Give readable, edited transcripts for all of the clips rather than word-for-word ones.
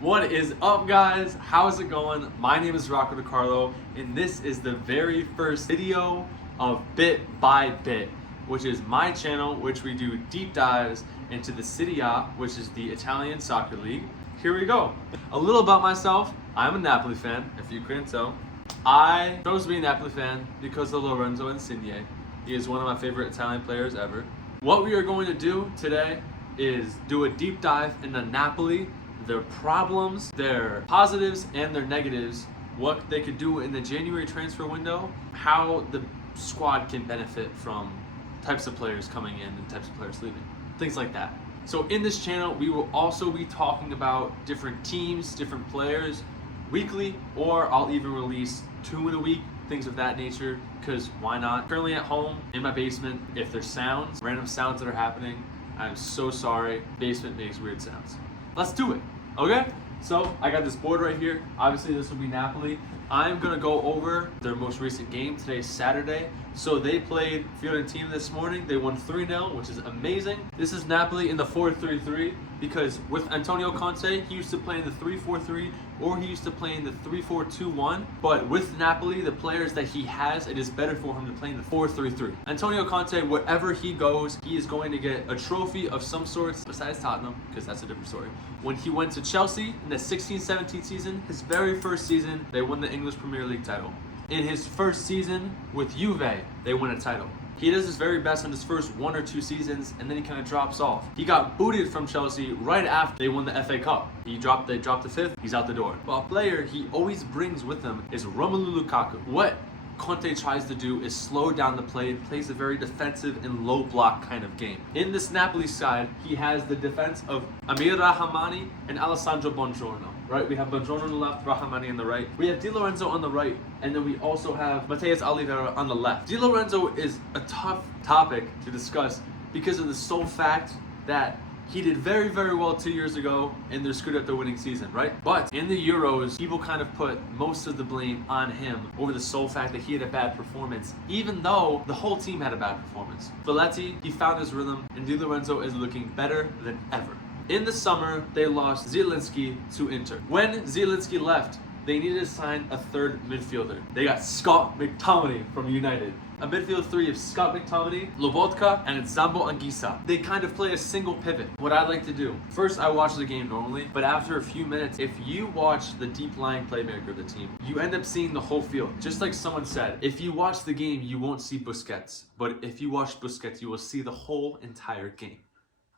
What is up, guys? How's it going? My name is Rocco DiCarlo, and this is the very first video of Bit by Bit, which is my channel, which we do deep dives into the Serie A, which is the Italian soccer league. Here we go. A little about myself. I'm a Napoli fan, if you couldn't tell. I chose to be a Napoli fan because of Lorenzo Insigne. He is one of my favorite Italian players ever. What we are going to do today is do a deep dive into Napoli, their problems, their positives and their negatives, what they could do in the January transfer window, how the squad can benefit from types of players coming in and types of players leaving, things like that. So in this channel, we will also be talking about different teams, different players weekly, or I'll even release 2 in a week, things of that nature, because why not? Currently at home in my basement. If there's sounds, random sounds that are happening, I'm so sorry. Basement makes weird sounds. Let's do it. Okay, so I got this board right here. Obviously this will be Napoli. I'm gonna go over their most recent game. Today's Saturday. So they played Fiorentina this morning. They won 3-0, which is amazing. This is Napoli in the 4-3-3 because with Antonio Conte, he used to play in the 3-4-3 or he used to play in the 3-4-2-1. But with Napoli, the players that he has, it is better for him to play in the 4-3-3. Antonio Conte, wherever he goes, he is going to get a trophy of some sorts besides Tottenham, because that's a different story. When he went to Chelsea in the 16-17 season, his very first season, they won the English Premier League title. In his first season with Juve, they win a title. He does his very best in his first 1 or 2 seasons, and then he kind of drops off. He got booted from Chelsea right after they won the FA Cup. They dropped the 5th, he's out the door. But a player he always brings with him is Romelu Lukaku. What Conte tries to do is slow down the play and plays a very defensive and low block kind of game. In this Napoli side, he has the defense of Amir Rahmani and Alessandro Buongiorno. Right, we have Buongiorno on the left, Rahmani on the right. We have Di Lorenzo on the right, and then we also have Matheus Oliveira on the left. Di Lorenzo is a tough topic to discuss because of the sole fact that he did very, very well 2 years ago in their Scudetto winning season, right? But in the Euros, people kind of put most of the blame on him over the sole fact that he had a bad performance, even though the whole team had a bad performance. Spalletti, he found his rhythm, and Di Lorenzo is looking better than ever. In the summer, they lost Zielinski to Inter. When Zielinski left, they needed to sign a third midfielder. They got Scott McTominay from United. A midfield three of Scott McTominay, Lobotka, and Zambo Anguissa. They kind of play a single pivot. What I like to do, first I watch the game normally, but after a few minutes, if you watch the deep lying playmaker of the team, you end up seeing the whole field. Just like someone said, if you watch the game, you won't see Busquets. But if you watch Busquets, you will see the whole entire game.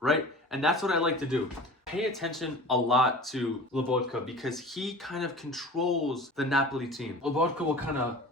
Right? And that's what I like to do. Pay attention a lot to Lobotka because he kind of controls the Napoli team. Lobotka will kind of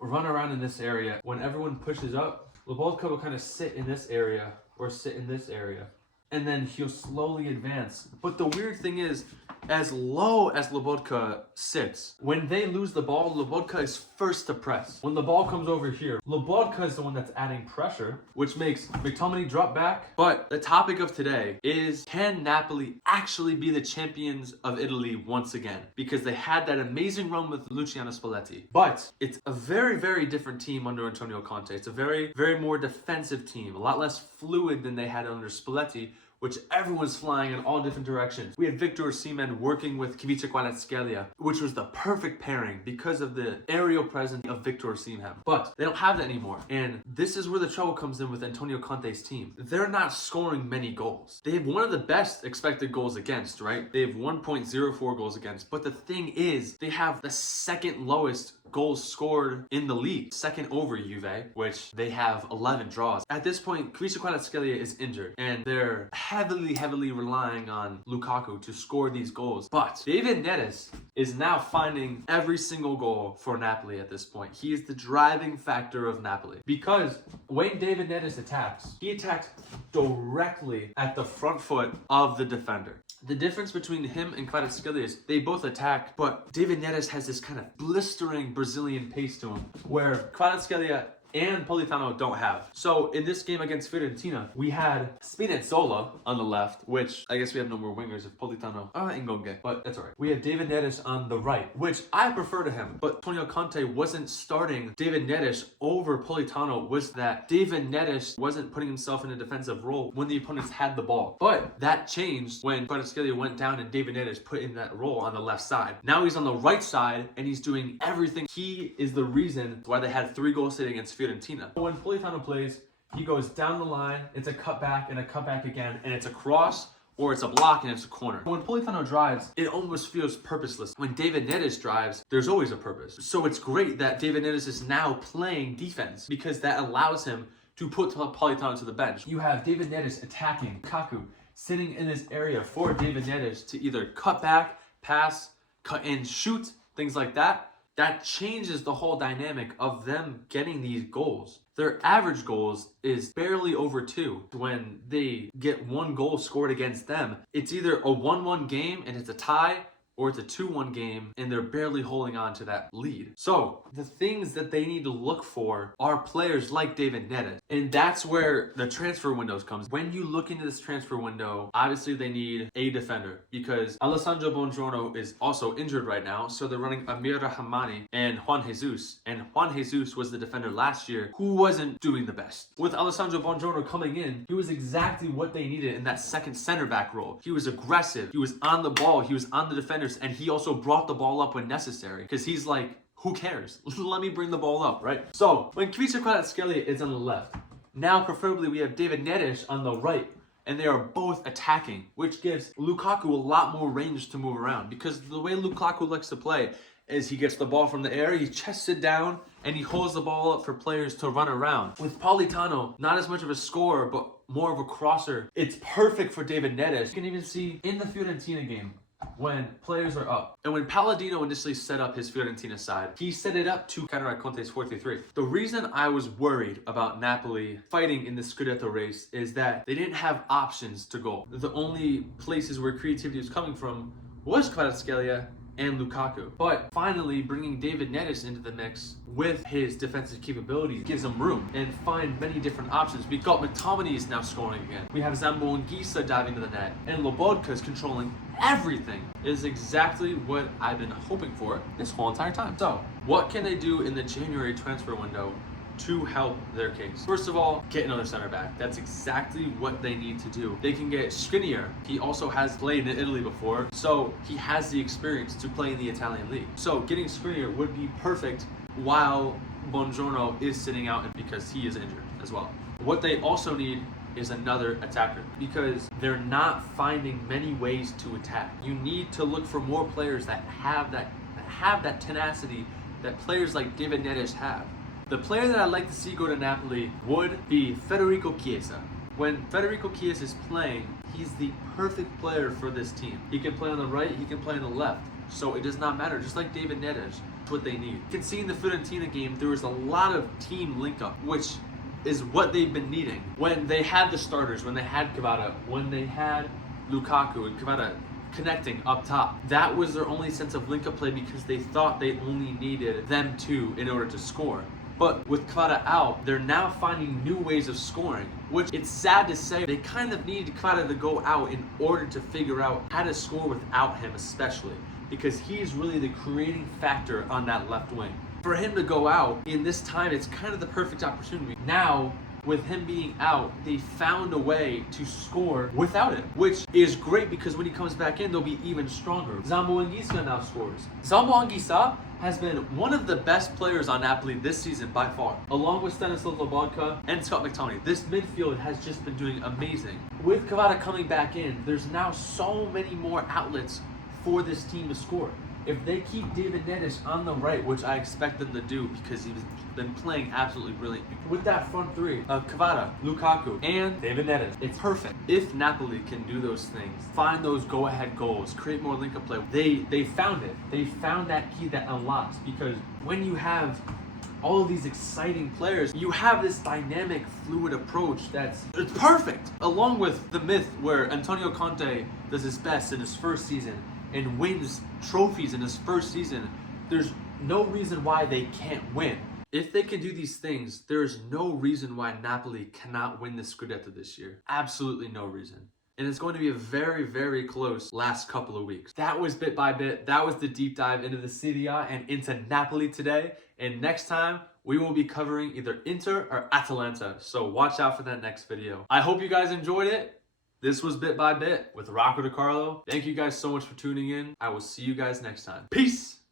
run around in this area. When everyone pushes up, Lobotka will kind of sit in this area or sit in this area. And then he'll slowly advance. But the weird thing is, as low as Lobotka sits, when they lose the ball, Lobotka is first to press. When the ball comes over here, Lobotka is the one that's adding pressure, which makes McTominay drop back. But the topic of today is, can Napoli actually be the champions of Italy once again? Because they had that amazing run with Luciano Spalletti. But it's a very, very different team under Antonio Conte. It's a very, very more defensive team, a lot less fluid than they had under Spalletti, which everyone's flying in all different directions. We had Victor Osimhen working with Khvicha Kvaratskhelia, which was the perfect pairing because of the aerial presence of Victor Osimhen. But they don't have that anymore. And this is where the trouble comes in with Antonio Conte's team. They're not scoring many goals. They have one of the best expected goals against, right? They have 1.04 goals against. But the thing is, they have the second lowest goals scored in the league, second over Juve, which they have 11 draws. At this point, Khvicha Kvaratskhelia is injured, and they're heavily relying on Lukaku to score these goals. But David Neres is now finding every single goal for Napoli at this point. He is the driving factor of Napoli. Because when David Neres attacks, he attacks directly at the front foot of the defender. The difference between him and Kvaratskhelia is they both attack, but David Neres has this kind of blistering Brazilian pace to him, where Kvaratskhelia and Politano don't have. So in this game against Fiorentina, we had Spinazzola on the left, which I guess we have no more wingers if Politano Ngonge, but that's all right. We have David Neres on the right, which I prefer to him, but Antonio Conte wasn't starting David Neres over Politano. Was that David Neres wasn't putting himself in a defensive role when the opponents had the ball. But that changed when Kvaratskhelia went down and David Neres put in that role on the left side. Now he's on the right side and he's doing everything. He is the reason why they had 3 goals today against Fiorentina. When Politano plays, he goes down the line, it's a cutback and a cutback again, and it's a cross or it's a block and it's a corner. When Politano drives, it almost feels purposeless. When David Neres drives, there's always a purpose. So it's great that David Neres is now playing defense because that allows him to put Politano to the bench. You have David Neres attacking Lukaku, sitting in this area for David Neres to either cut back, pass, cut in, shoot, things like that. That changes the whole dynamic of them getting these goals. Their average goals is barely over 2. When they get 1 goal scored against them, it's either a 1-1 game and it's a tie, or it's a 2-1 game and they're barely holding on to that lead. So the things that they need to look for are players like David Neres. And that's where the transfer windows comes. When you look into this transfer window, obviously they need a defender because Alessandro Buongiorno is also injured right now. So they're running Amir Rahmani and Juan Jesus. And Juan Jesus was the defender last year who wasn't doing the best. With Alessandro Buongiorno coming in, he was exactly what they needed in that second center back role. He was aggressive. He was on the ball. He was on the defender. And he also brought the ball up when necessary because he's like, who cares? Let me bring the ball up, right? So when Kvaratskhelia is on the left, now preferably we have David Neres on the right, and they are both attacking, which gives Lukaku a lot more range to move around because the way Lukaku likes to play is he gets the ball from the air, he chests it down, and he holds the ball up for players to run around. With Politano, not as much of a scorer, but more of a crosser, it's perfect for David Neres. You can even see in the Fiorentina game, when players are up. And when Palladino initially set up his Fiorentina side, he set it up to counteract Conte's 4-3-3. The reason I was worried about Napoli fighting in the Scudetto race is that they didn't have options to goal. The only places where creativity was coming from was Kvaratskhelia and Lukaku. But finally, bringing David Neres into the mix with his defensive capabilities gives him room and find many different options. We've got McTominay is now scoring again. We have Zambo Anguissa diving to the net, and Lobotka is controlling everything. It is exactly what I've been hoping for this whole entire time. So, what can they do in the January transfer window to help their case? First of all, get another center back. That's exactly what they need to do. They can get Skriniar. He also has played in Italy before, so he has the experience to play in the Italian league. So getting Skriniar would be perfect while Buongiorno is sitting out because he is injured as well. What they also need is another attacker because they're not finding many ways to attack. You need to look for more players that have that tenacity that players like David Neres have. The player that I'd like to see go to Napoli would be Federico Chiesa. When Federico Chiesa is playing, he's the perfect player for this team. He can play on the right, he can play on the left. So it does not matter, just like David Neres, it's what they need. You can see in the Fiorentina game, there was a lot of team link-up, which is what they've been needing. When they had the starters, when they had Kvara, when they had Lukaku and Kvara connecting up top, that was their only sense of link-up play because they thought they only needed them two in order to score. But with Kvara out, they're now finding new ways of scoring, which it's sad to say they kind of needed Kvara to go out in order to figure out how to score without him, especially because he's really the creating factor on that left wing. For him to go out in this time, it's kind of the perfect opportunity. Now, with him being out, they found a way to score without him, which is great because when he comes back in, they'll be even stronger. Zambo Anguissa now scores. Zambo Anguissa has been one of the best players on Napoli this season by far, along with Stanislav Lobotka and Scott McTominay. This midfield has just been doing amazing. With Kvara coming back in, there's now so many more outlets for this team to score. If they keep David Neres on the right, which I expect them to do because he's been playing absolutely brilliant. With that front three of Kvara, Lukaku, and David Neres, it's perfect. If Napoli can do those things, find those go-ahead goals, create more link-up play, they found it. They found that key that unlocks, because when you have all of these exciting players, you have this dynamic, fluid approach it's perfect. Along with the myth where Antonio Conte does his best in his first season and wins trophies in his first season, there's no reason why they can't win. If they can do these things, there is no reason why Napoli cannot win the Scudetto this year. Absolutely no reason. And it's going to be a very, very close last couple of weeks. That was Bit by Bit. That was the deep dive into the Serie A and into Napoli today. And next time, we will be covering either Inter or Atalanta. So watch out for that next video. I hope you guys enjoyed it. This was Bit by Bit with Rocco DiCarlo. Thank you guys so much for tuning in. I will see you guys next time. Peace!